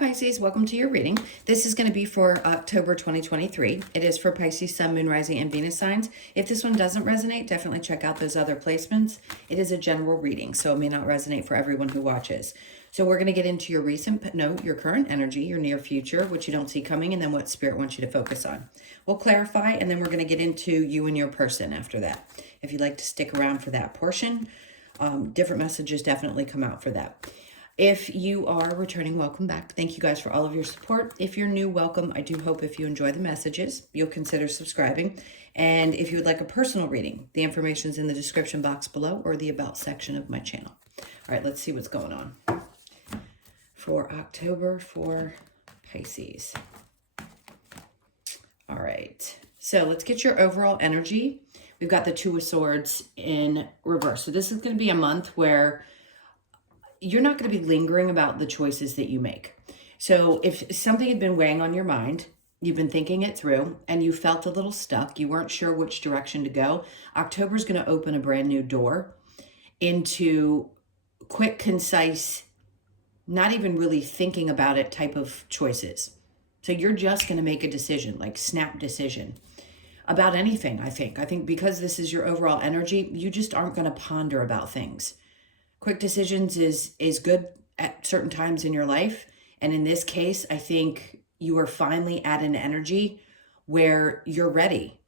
Pisces, welcome to your reading. This is going to be for October 2023. It is for Pisces, Sun, Moon, Rising, and Venus signs. If this one doesn't resonate, definitely check out those other placements. It is a general reading, so it may not resonate for everyone who watches. So we're going to get into your recent, your current energy, your near future, what you don't see coming, and then what Spirit wants you to focus on. We'll clarify, and then we're going to get into you and your person after that. If you'd like to stick around for that portion, different messages definitely come out for that. If you are returning, welcome back. Thank you guys for all of your support. If you're new, welcome. I do hope if you enjoy the messages, you'll consider subscribing. And if you would like a personal reading, the information is in the description box below or the About section of my channel. All right, let's see what's going on for October for Pisces. All right, so let's get your overall energy. We've got the Two of Swords in reverse. So this is going to be a month where you're not going to be lingering about the choices that you make. So if something had been weighing on your mind, you've been thinking it through, and you felt a little stuck, you weren't sure which direction to go, October is going to open a brand new door into quick, concise, not even really thinking about it type of choices. So you're just going to make a decision, like snap decision about anything, I think. I think because this is your overall energy, you just aren't going to ponder about things. Quick decisions is good at certain times in your life. And in this case, I think you are finally at an energy where you're ready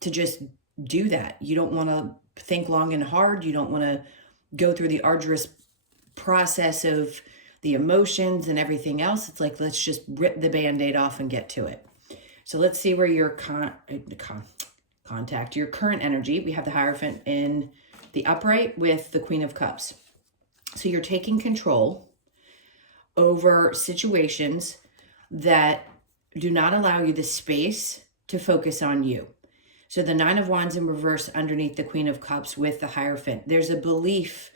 to just do that. You don't want to think long and hard. You don't want to go through the arduous process of the emotions and everything else. It's like, let's just rip the Band-Aid off and get to it. So let's see where your contact, your current energy. We have the Hierophant in the upright with the Queen of Cups. So you're taking control over situations that do not allow you the space to focus on you. So the Nine of Wands in reverse underneath the Queen of Cups with the Hierophant. There's a belief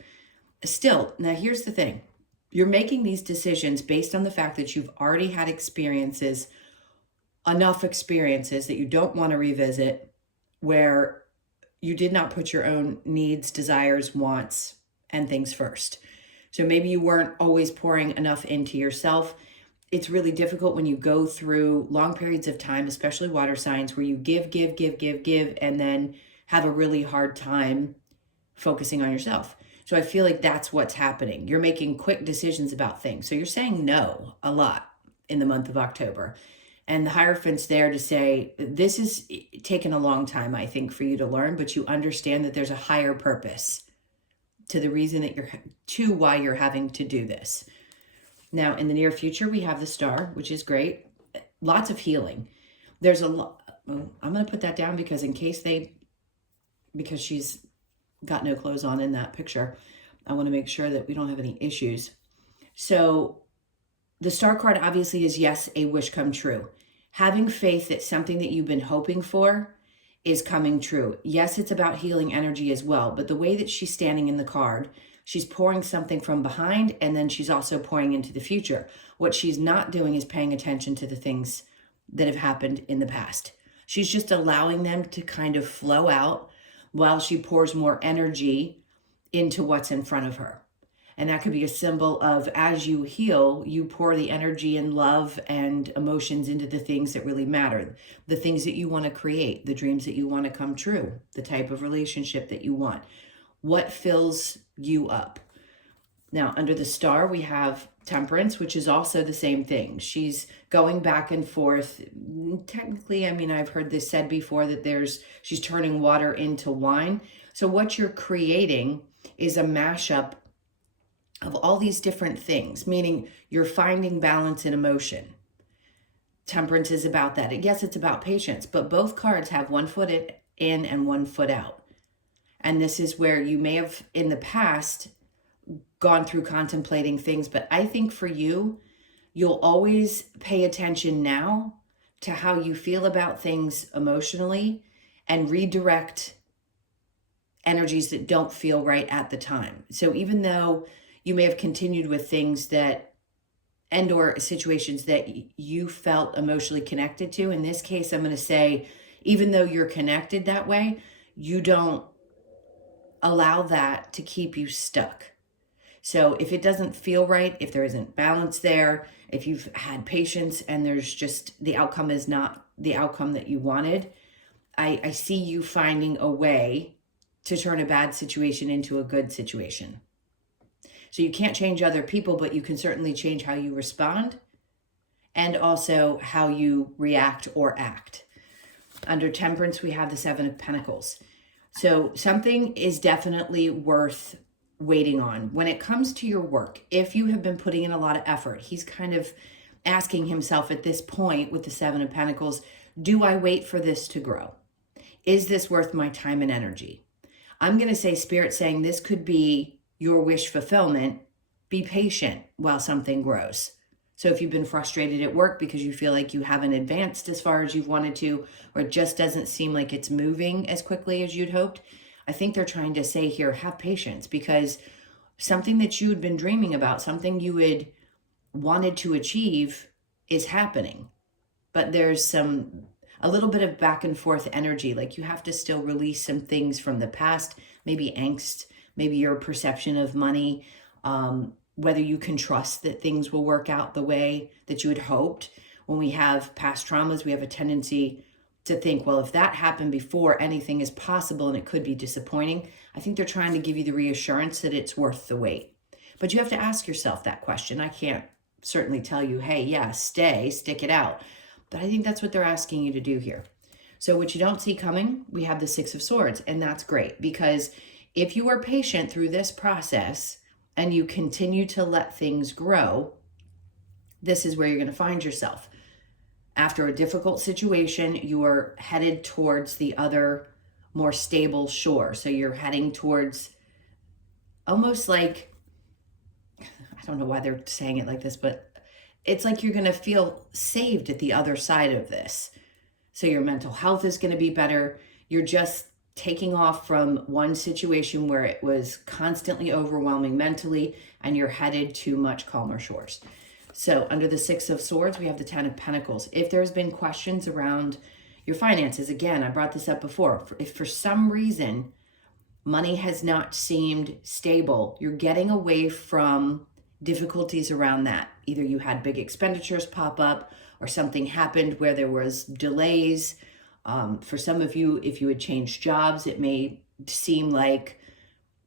still. Now, here's the thing. You're making these decisions based on the fact that you've already had experiences, enough experiences that you don't want to revisit, where you did not put your own needs, desires, wants, and things first. So maybe you weren't always pouring enough into yourself. It's really difficult when you go through long periods of time, especially water signs, where you give, and then have a really hard time focusing on yourself. So I feel like that's what's happening. You're making quick decisions about things. So you're saying no a lot in the month of October. And the Hierophant's there to say, this is taken a long time, I think, for you to learn, but you understand that there's a higher purpose to the reason that why you're having to do this. Now, in the near future, we have the Star, which is great. Lots of healing. There's a lot. I'm going to put that down because because she's got no clothes on in that picture, I want to make sure that we don't have any issues. So the Star card obviously is, yes, a wish come true. Having faith that something that you've been hoping for is coming true. Yes, it's about healing energy as well, but the way that she's standing in the card, she's pouring something from behind, and then she's also pouring into the future. What she's not doing is paying attention to the things that have happened in the past. She's just allowing them to kind of flow out while she pours more energy into what's in front of her. And that could be a symbol of, as you heal, you pour the energy and love and emotions into the things that really matter, the things that you want to create, the dreams that you want to come true, the type of relationship that you want. What fills you up? Now, under the Star, we have Temperance, which is also the same thing. She's going back and forth. Technically, I mean, I've heard this said before that she's turning water into wine. So what you're creating is a mashup of all these different things, meaning you're finding balance in emotion. Temperance is about that. Yes, it's about patience, but both cards have 1 foot in and 1 foot out. And this is where you may have in the past gone through contemplating things, but I think for you, you'll always pay attention now to how you feel about things emotionally and redirect energies that don't feel right at the time. So even though you may have continued with things that or situations that you felt emotionally connected to. In this case, I'm going to say, even though you're connected that way, you don't allow that to keep you stuck. So if it doesn't feel right, if there isn't balance there, if you've had patience and there's just the outcome is not the outcome that you wanted, I see you finding a way to turn a bad situation into a good situation. So you can't change other people, but you can certainly change how you respond and also how you react or act. Under Temperance, we have the Seven of Pentacles. So something is definitely worth waiting on. When it comes to your work, if you have been putting in a lot of effort, he's kind of asking himself at this point with the Seven of Pentacles, do I wait for this to grow? Is this worth my time and energy? I'm going to say Spirit saying this could be your wish fulfillment. Be patient while something grows. So if you've been frustrated at work because you feel like you haven't advanced as far as you've wanted to, or it just doesn't seem like it's moving as quickly as you'd hoped, I think they're trying to say here, have patience, because something that you had been dreaming about, something you had wanted to achieve is happening. But there's a little bit of back and forth energy, like you have to still release some things from the past, maybe angst, maybe your perception of money, whether you can trust that things will work out the way that you had hoped. When we have past traumas, we have a tendency to think, well, if that happened before, anything is possible and it could be disappointing. I think they're trying to give you the reassurance that it's worth the wait. But you have to ask yourself that question. I can't certainly tell you, hey, yeah, stick it out. But I think that's what they're asking you to do here. So what you don't see coming, we have the Six of Swords, and that's great, because if you are patient through this process and you continue to let things grow, this is where you're going to find yourself. After a difficult situation, you are headed towards the other more stable shore. So you're heading towards almost like, I don't know why they're saying it like this, but it's like you're going to feel saved at the other side of this. So your mental health is going to be better. You're just taking off from one situation where it was constantly overwhelming mentally, and you're headed to much calmer shores. So under the Six of Swords, we have the Ten of Pentacles. If there's been questions around your finances, again, I brought this up before. If for some reason money has not seemed stable, you're getting away from difficulties around that. Either you had big expenditures pop up or something happened where there was delays. For some of you, if you had changed jobs, it may seem like,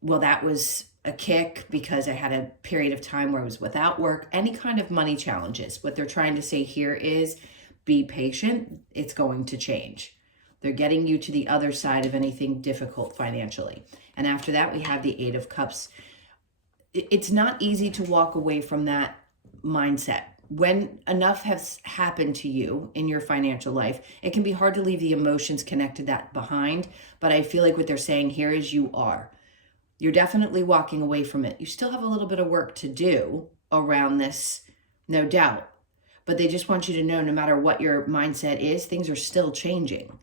well, that was a kick because I had a period of time where I was without work. Any kind of money challenges. What they're trying to say here is be patient. It's going to change. They're getting you to the other side of anything difficult financially. And after that, we have the Eight of Cups. It's not easy to walk away from that mindset. When enough has happened to you in your financial life, it can be hard to leave the emotions connected that behind. But I feel like what they're saying here is you are. You're definitely walking away from it. You still have a little bit of work to do around this, no doubt. But they just want you to know no matter what your mindset is, things are still changing.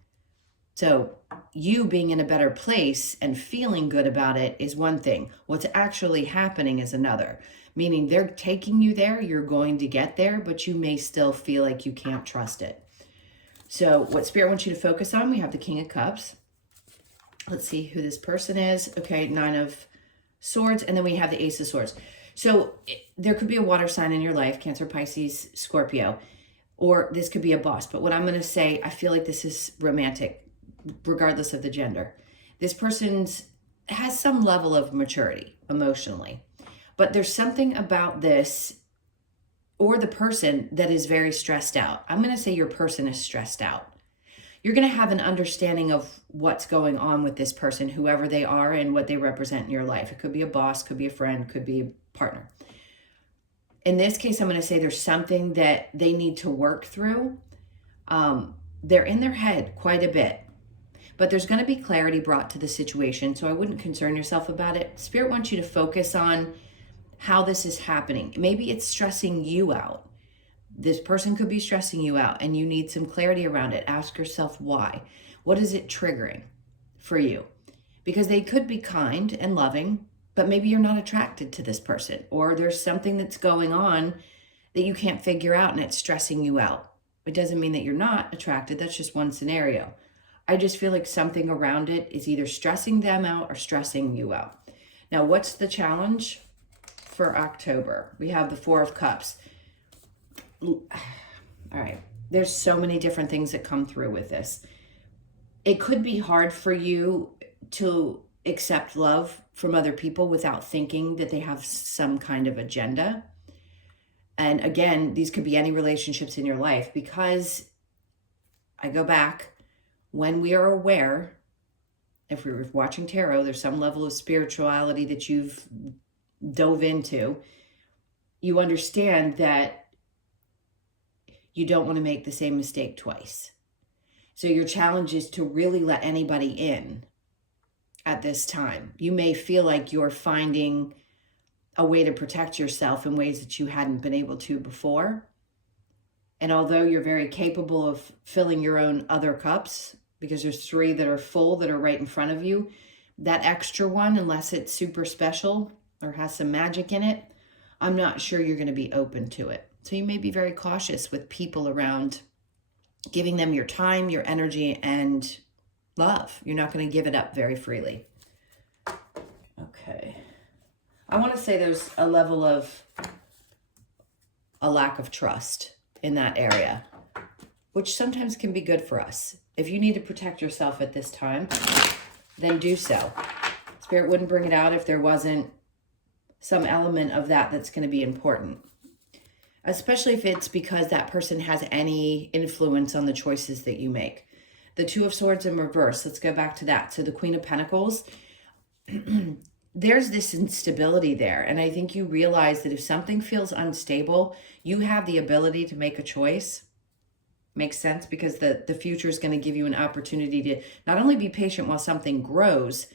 So you being in a better place and feeling good about it is one thing. What's actually happening is another. Meaning they're taking you there, you're going to get there, but you may still feel like you can't trust it. So what Spirit wants you to focus on, we have the King of Cups. Let's see who this person is. Okay, Nine of Swords, and then we have the Ace of Swords. So there could be a water sign in your life, Cancer, Pisces, Scorpio, or this could be a boss. But what I'm going to say, I feel like this is romantic, regardless of the gender. This person has some level of maturity emotionally, but there's something about this or the person that is very stressed out. I'm going to say your person is stressed out. You're going to have an understanding of what's going on with this person, whoever they are and what they represent in your life. It could be a boss, could be a friend, could be a partner. In this case, I'm going to say there's something that they need to work through. They're in their head quite a bit, but there's going to be clarity brought to the situation. So I wouldn't concern yourself about it. Spirit wants you to focus on how this is happening. Maybe it's stressing you out. This person could be stressing you out and you need some clarity around it. Ask yourself why. What is it triggering for you? Because they could be kind and loving, but maybe you're not attracted to this person, or there's something that's going on that you can't figure out and it's stressing you out. It doesn't mean that you're not attracted. That's just one scenario. I just feel like something around it is either stressing them out or stressing you out. Now, what's the challenge for October. We have the Four of Cups. All right. There's so many different things that come through with this. It could be hard for you to accept love from other people without thinking that they have some kind of agenda. And again, these could be any relationships in your life, because I go back, when we are aware, if we were watching tarot, there's some level of spirituality that you've dove into. You understand that you don't want to make the same mistake twice. So your challenge is to really let anybody in at this time. You may feel like you're finding a way to protect yourself in ways that you hadn't been able to before. And although you're very capable of filling your own other cups, because there's 3 that are full that are right in front of you, that extra one, unless it's super special or has some magic in it, I'm not sure you're going to be open to it. So you may be very cautious with people around, giving them your time, your energy, and love. You're not going to give it up very freely. Okay. I want to say there's a level of a lack of trust in that area, which sometimes can be good for us. If you need to protect yourself at this time, then do so. Spirit wouldn't bring it out if there wasn't some element of that that's going to be important, especially if it's because that person has any influence on the choices that you make. The Two of Swords in reverse, let's go back to that. So the Queen of Pentacles, there's this instability there. And I think you realize that if something feels unstable, you have the ability to make a choice. Makes sense, because the future is going to give you an opportunity to not only be patient while something grows,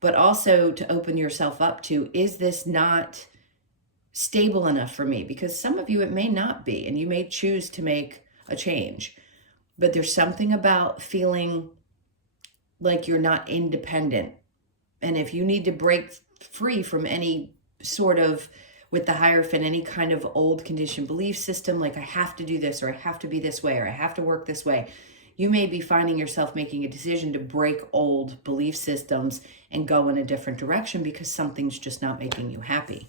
but also to open yourself up to, is this not stable enough for me? Because some of you, it may not be, and you may choose to make a change. But there's something about feeling like you're not independent. And if you need to break free from any sort of, with the Hierophant, any kind of old conditioned belief system, like I have to do this, or I have to be this way, or I have to work this way, you may be finding yourself making a decision to break old belief systems and go in a different direction because something's just not making you happy.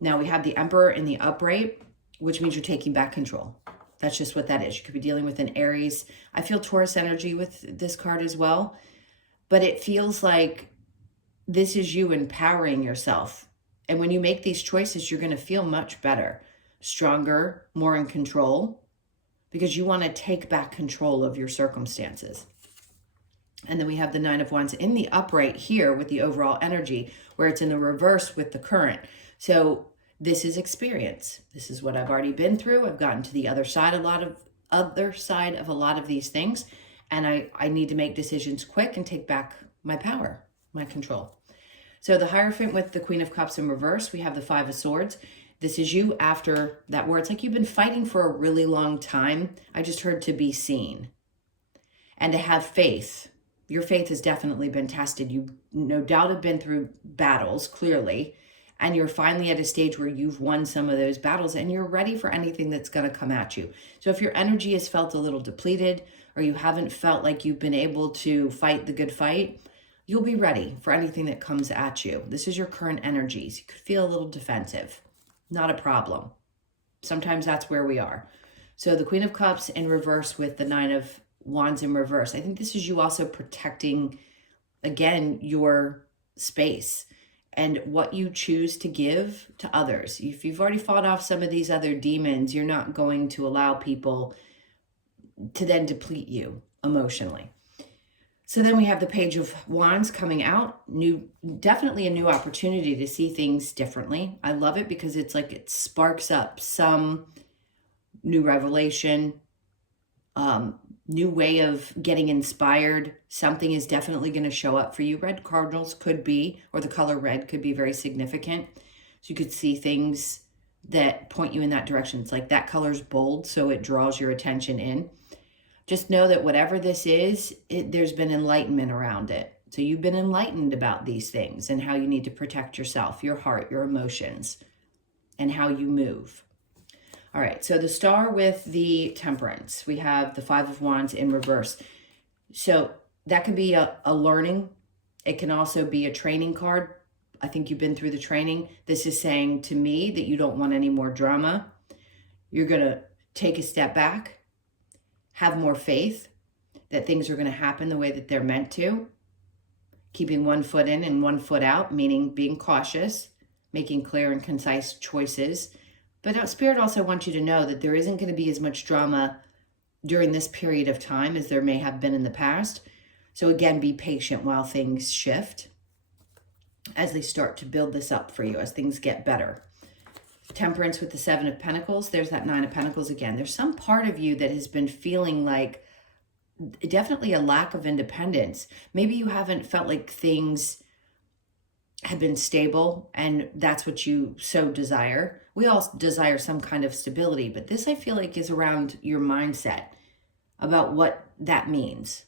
Now we have the Emperor in the upright, which means you're taking back control. That's just what that is. You could be dealing with an Aries. I feel Taurus energy with this card as well, but it feels like this is you empowering yourself. And when you make these choices, you're going to feel much better, stronger, more in control, because you want to take back control of your circumstances. And then we have the Nine of Wands in the upright here with the overall energy, where it's in the reverse with the current. So this is experience. This is what I've already been through. I've gotten to the other side of a lot of these things. And I need to make decisions quick and take back my power, my control. So the Hierophant with the Queen of Cups in reverse, we have the Five of Swords. This is you after that, where it's like you've been fighting for a really long time. I just heard to be seen and to have faith. Your faith has definitely been tested. You no doubt have been through battles, clearly, and you're finally at a stage where you've won some of those battles and you're ready for anything that's going to come at you. So if your energy has felt a little depleted, or you haven't felt like you've been able to fight the good fight, you'll be ready for anything that comes at you. This is your current energies. You could feel a little defensive. Not a problem. Sometimes that's where we are. So the Queen of Cups in reverse with the Nine of Wands in reverse. I think this is you also protecting, again, your space and what you choose to give to others. If you've already fought off some of these other demons, you're not going to allow people to then deplete you emotionally. So then we have the Page of Wands coming out. Definitely a new opportunity to see things differently. I love it because it's like it sparks up some new revelation, new way of getting inspired. Something is definitely going to show up for you. Red cardinals could be, or the color red could be very significant. So you could see things that point you in that direction. It's like that color's bold, so it draws your attention in. Just know that whatever this is, there's been enlightenment around it. So you've been enlightened about these things and how you need to protect yourself, your heart, your emotions, and how you move. All right, so the Star with the Temperance. We have the Five of Wands in reverse. So that can be a learning. It can also be a training card. I think you've been through the training. This is saying to me that you don't want any more drama. You're going to take a step back, have more faith that things are going to happen the way that they're meant to. Keeping one foot in and one foot out, meaning being cautious, making clear and concise choices. But Spirit also wants you to know that there isn't going to be as much drama during this period of time as there may have been in the past. So again, be patient while things shift, as they start to build this up for you, as things get better. Temperance with the 7 of Pentacles. There's that 9 of Pentacles again. There's some part of you that has been feeling like definitely a lack of independence. Maybe you haven't felt like things have been stable, and that's what you so desire. We all desire some kind of stability, but this I feel like is around your mindset about what that means.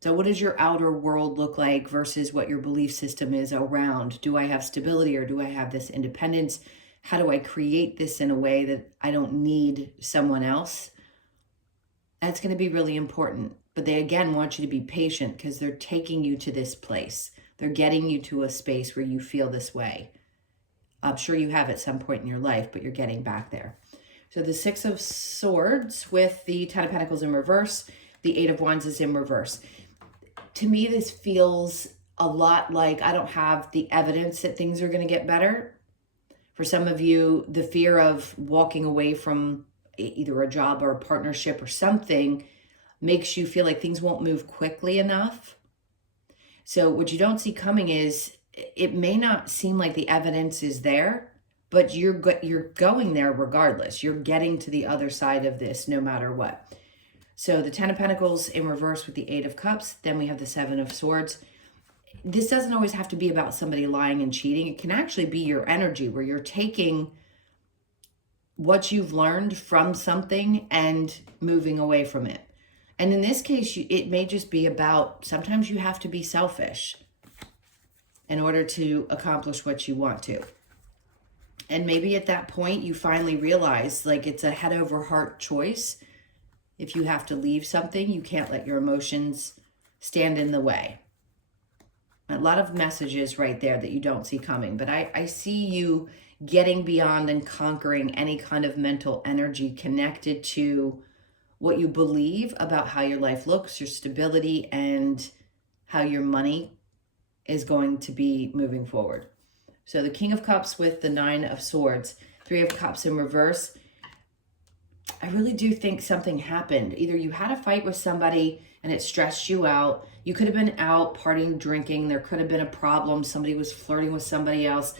So what does your outer world look like versus what your belief system is around? Do I have stability or do I have this independence? How do I create this in a way that I don't need someone else? That's going to be really important. But they, again, want you to be patient because they're taking you to this place. They're getting you to a space where you feel this way. I'm sure you have at some point in your life, but you're getting back there. So the 6 of Swords with the 10 of Pentacles in reverse. The 8 of Wands is in reverse. To me, this feels a lot like I don't have the evidence that things are going to get better. For some of you, the fear of walking away from either a job or a partnership or something makes you feel like things won't move quickly enough. So what you don't see coming is it may not seem like the evidence is there, but you're going there regardless. You're getting to the other side of this no matter what. So the 10 of Pentacles in reverse with the 8 of Cups. Then we have the 7 of Swords. This doesn't always have to be about somebody lying and cheating. It can actually be your energy where you're taking what you've learned from something and moving away from it. And in this case, it may just be about sometimes you have to be selfish in order to accomplish what you want to. And maybe at that point, you finally realize like it's a head over heart choice. If you have to leave something, you can't let your emotions stand in the way. A lot of messages right there that you don't see coming. But I see you getting beyond and conquering any kind of mental energy connected to what you believe about how your life looks, your stability, and how your money is going to be moving forward. So the King of Cups with the 9 of Swords, 3 of Cups in reverse. I really do think something happened. Either you had a fight with somebody and it stressed you out. You could have been out partying, drinking. There could have been a problem. Somebody was flirting with somebody else.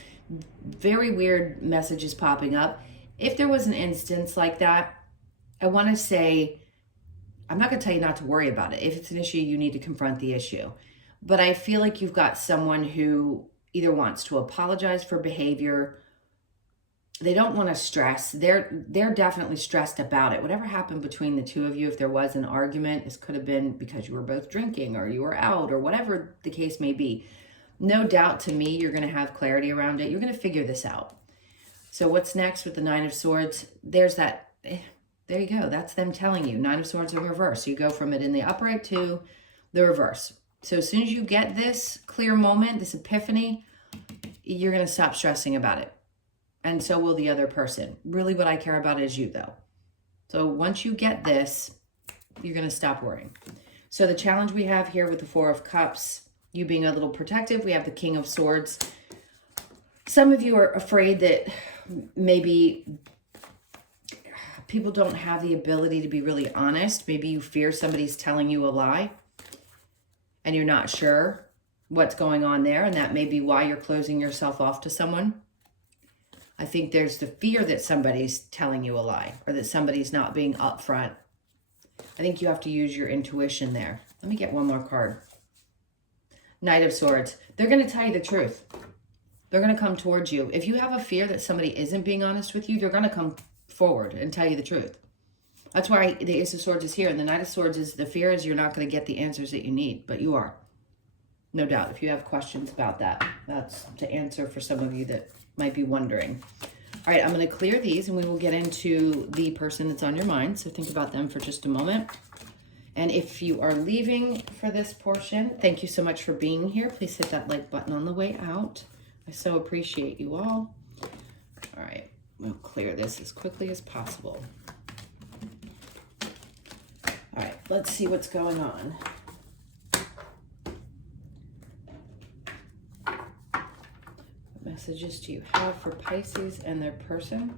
Very weird messages popping up. If there was an instance like that, I want to say, I'm not going to tell you not to worry about it. If it's an issue, you need to confront the issue. But I feel like you've got someone who either wants to apologize for behavior. They don't want to stress. They're definitely stressed about it. Whatever happened between the two of you, if there was an argument, this could have been because you were both drinking or you were out or whatever the case may be. No doubt to me, you're going to have clarity around it. You're going to figure this out. So what's next with the 9 of Swords? There's that... There you go. That's them telling you. 9 of Swords in reverse. You go from it in the upright to the reverse. So as soon as you get this clear moment, this epiphany, you're going to stop stressing about it. And so will the other person. Really what I care about is you, though. So once you get this, you're going to stop worrying. So the challenge we have here with the 4 of Cups, you being a little protective, we have the King of Swords. Some of you are afraid that maybe people don't have the ability to be really honest. Maybe you fear somebody's telling you a lie and you're not sure what's going on there, and that may be why you're closing yourself off to someone. I think there's the fear that somebody's telling you a lie or that somebody's not being upfront. I think you have to use your intuition there. Let me get one more card. Knight of Swords. They're going to tell you the truth. They're going to come towards you. If you have a fear that somebody isn't being honest with you, they're going to come forward and tell you the truth. That's why the Ace of Swords is here. And the Knight of Swords is the fear is you're not going to get the answers that you need, but you are. No doubt. If you have questions about that, that's to answer for some of you that might be wondering. All right, I'm going to clear these and we will get into the person that's on your mind. So think about them for just a moment. And if you are leaving for this portion, thank you so much for being here. Please hit that like button on the way out. I so appreciate you all. All right, we'll clear this as quickly as possible. All right, let's see what's going on. What messages do you have for Pisces and their person?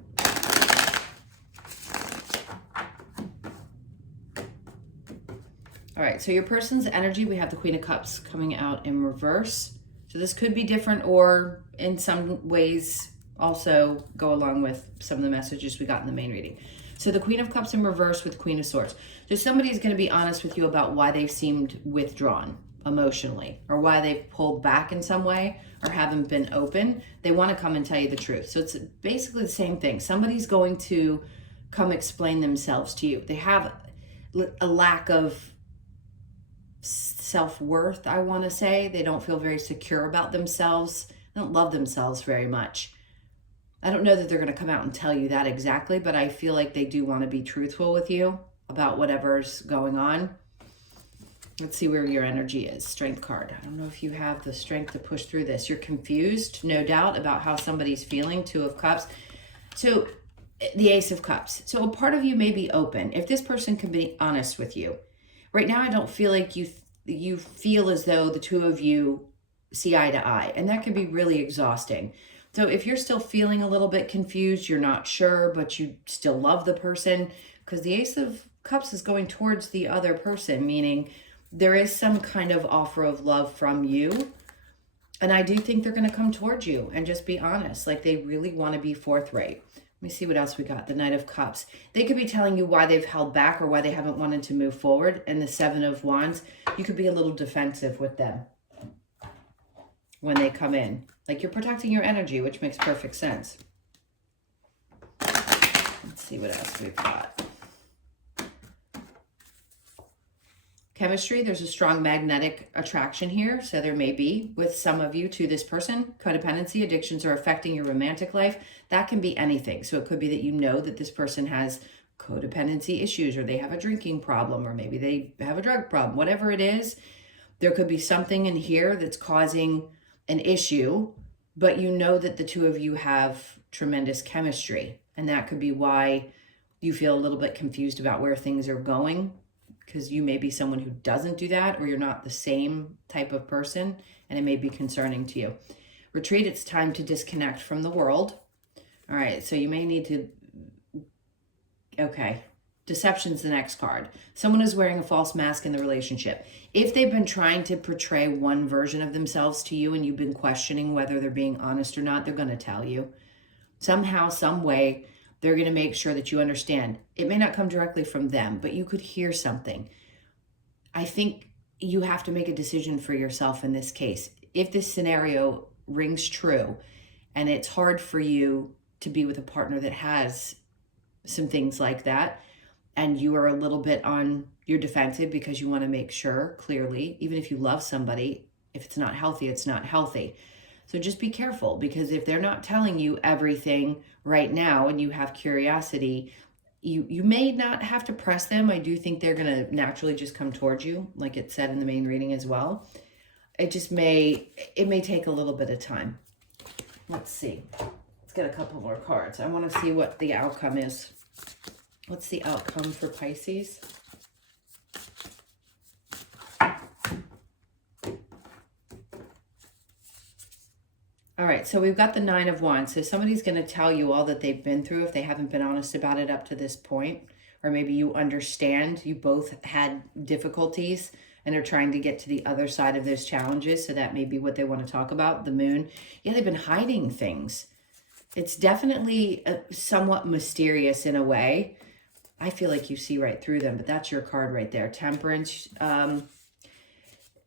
All right, so your person's energy, we have the Queen of Cups coming out in reverse. So this could be different, or in some ways also go along with some of the messages we got in the main reading. So the Queen of Cups in reverse with Queen of Swords. So somebody's going to be honest with you about why they've seemed withdrawn emotionally, or why they've pulled back in some way, or haven't been open. They want to come and tell you the truth. So it's basically the same thing. Somebody's going to come explain themselves to you. They have a lack of self-worth, I want to say. They don't feel very secure about themselves. They don't love themselves very much. I don't know that they're going to come out and tell you that exactly, but I feel like they do want to be truthful with you about whatever's going on. Let's see where your energy is. Strength card. I don't know if you have the strength to push through this. You're confused, no doubt, about how somebody's feeling. Two of Cups. So the Ace of Cups. So a part of you may be open. If this person can be honest with you. Right now, I don't feel like you feel as though the two of you see eye to eye, and that can be really exhausting. So if you're still feeling a little bit confused, you're not sure, but you still love the person, because the Ace of Cups is going towards the other person, meaning there is some kind of offer of love from you. And I do think they're going to come towards you and just be honest. Like, they really want to be forthright. Let me see what else we got. The Knight of Cups. They could be telling you why they've held back or why they haven't wanted to move forward. And the Seven of Wands, you could be a little defensive with them when they come in. Like, you're protecting your energy, which makes perfect sense. Let's see what else we've got. Chemistry, there's a strong magnetic attraction here. So there may be, with some of you, to this person. Codependency, addictions are affecting your romantic life. That can be anything. So it could be that you know that this person has codependency issues, or they have a drinking problem, or maybe they have a drug problem. Whatever it is, there could be something in here that's causing an issue, but you know that the two of you have tremendous chemistry. And that could be why you feel a little bit confused about where things are going, because you may be someone who doesn't do that, or you're not the same type of person, and it may be concerning to you. Retreat, it's time to disconnect from the world. All right, so you may need to, okay. Deception's the next card. Someone is wearing a false mask in the relationship. If they've been trying to portray one version of themselves to you and you've been questioning whether they're being honest or not, they're going to tell you. Somehow, some way, they're going to make sure that you understand. It may not come directly from them, but you could hear something. I think you have to make a decision for yourself in this case. If this scenario rings true and it's hard for you to be with a partner that has some things like that, and you are a little bit on your defensive because you want to make sure, clearly, even if you love somebody, if it's not healthy, it's not healthy. So just be careful, because if they're not telling you everything right now and you have curiosity, you may not have to press them. I do think they're going to naturally just come towards you, like it said in the main reading as well. It may take a little bit of time. Let's see. Let's get a couple more cards. I want to see what the outcome is. What's the outcome for Pisces? All right, so we've got the Nine of Wands. So somebody's going to tell you all that they've been through if they haven't been honest about it up to this point. Or maybe you understand you both had difficulties and are trying to get to the other side of those challenges. So that may be what they want to talk about. The Moon. Yeah, they've been hiding things. It's definitely somewhat mysterious in a way. I feel like you see right through them, but that's your card right there. Temperance.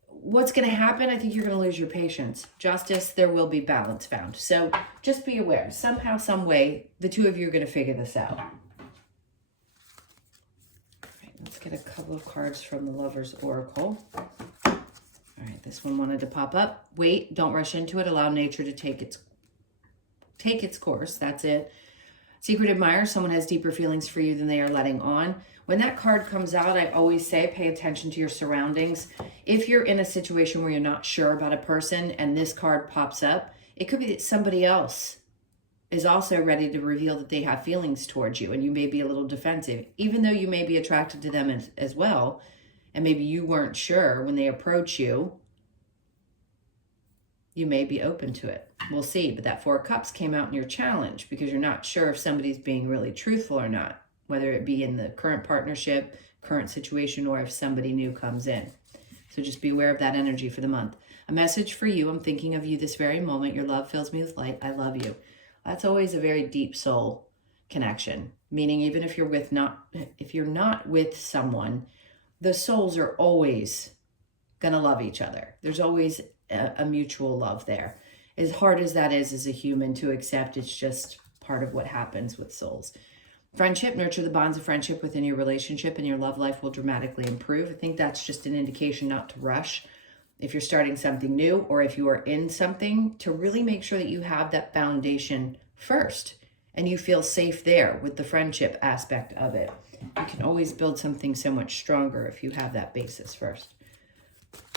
What's going to happen? I think you're going to lose your patience. Justice, there will be balance found. So just be aware. Somehow, some way, the two of you are going to figure this out. All right, let's get a couple of cards from the Lover's Oracle. All right, this one wanted to pop up. Wait, don't rush into it. Allow nature to take its course. That's it. Secret admirer, someone has deeper feelings for you than they are letting on. When that card comes out, I always say pay attention to your surroundings. If you're in a situation where you're not sure about a person and this card pops up, It could be that somebody else is also ready to reveal that they have feelings towards you, and you may be a little defensive, even though you may be attracted to them as well, and maybe you weren't sure when they approach you. You may be open to it. We'll see. But that Four of Cups came out in your challenge because you're not sure if somebody's being really truthful or not, whether it be in the current partnership, current situation, or if somebody new comes in. So just be aware of that energy for the month. A message for you. I'm thinking of you this very moment. Your love fills me with light. I love you. That's always a very deep soul connection. Meaning even if you're not with someone, the souls are always going to love each other. There's always a mutual love there. As hard as that is as a human to accept, it's just part of what happens with souls. Friendship, nurture the bonds of friendship within your relationship and your love life will dramatically improve. I think that's just an indication not to rush. If you're starting something new or if you are in something, to really make sure that you have that foundation first and you feel safe there with the friendship aspect of it. You can always build something so much stronger if you have that basis first.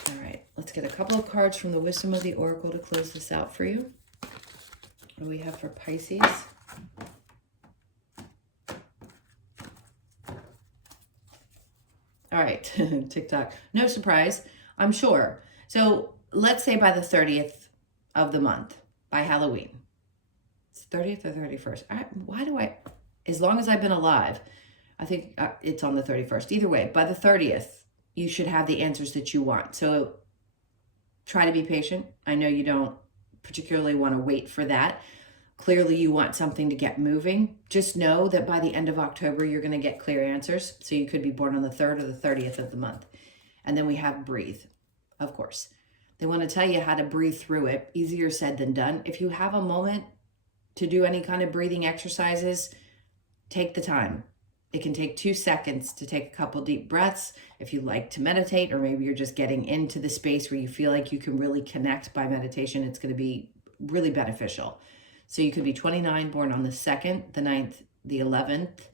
All right, let's get a couple of cards from the Wisdom of the Oracle to close this out for you. What do we have for Pisces? All right, TikTok. No surprise, I'm sure. So let's say by the 30th of the month, by Halloween. It's 30th or 31st. As long as I've been alive, I think it's on the 31st. Either way, by the 30th, you should have the answers that you want. So try to be patient. I know you don't particularly want to wait for that. Clearly you want something to get moving. Just know that by the end of October, you're going to get clear answers. So you could be born on the 3rd or the 30th of the month. And then we have breathe, of course. They want to tell you how to breathe through it. Easier said than done. If you have a moment to do any kind of breathing exercises, take the time. It can take 2 seconds to take a couple deep breaths. If you like to meditate, or maybe you're just getting into the space where you feel like you can really connect by meditation, it's going to be really beneficial. So you could be 29, born on the 2nd, the 9th, the 11th,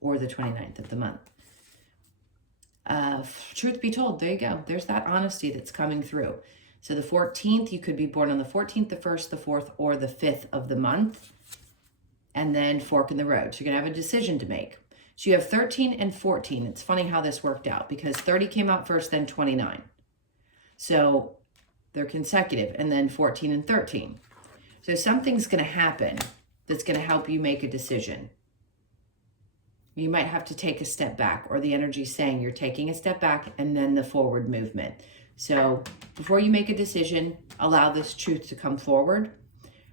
or the 29th of the month. Truth be told, there you go. There's that honesty that's coming through. So the 14th, you could be born on the 14th, the 1st, the 4th, or the 5th of the month. And then fork in the road. So you're going to have a decision to make. So you have 13 and 14. It's funny how this worked out because 30 came out first, then 29. So they're consecutive, and then 14 and 13. So something's going to happen that's going to help you make a decision. You might have to take a step back, or the energy saying you're taking a step back and then the forward movement. So before you make a decision, allow this truth to come forward.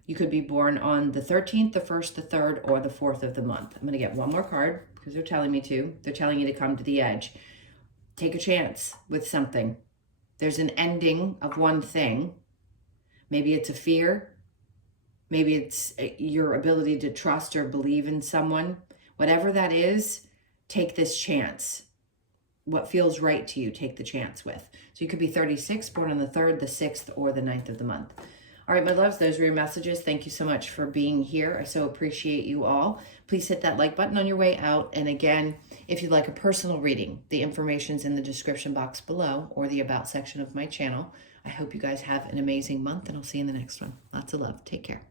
You could be born on the 13th, the 1st, the 3rd, or the 4th of the month. I'm going to get one more card because they're telling me to. They're telling you to come to the edge. Take a chance with something. There's an ending of one thing. Maybe it's a fear. Maybe it's your ability to trust or believe in someone. Whatever that is, take this chance. What feels right to you, take the chance with. So you could be 36, born on the 3rd, the 6th, or the 9th of the month. All right, my loves, those were your messages. Thank you so much for being here. I so appreciate you all. Please hit that like button on your way out. And again, if you'd like a personal reading, the information's in the description box below or the about section of my channel. I hope you guys have an amazing month, and I'll see you in the next one. Lots of love. Take care.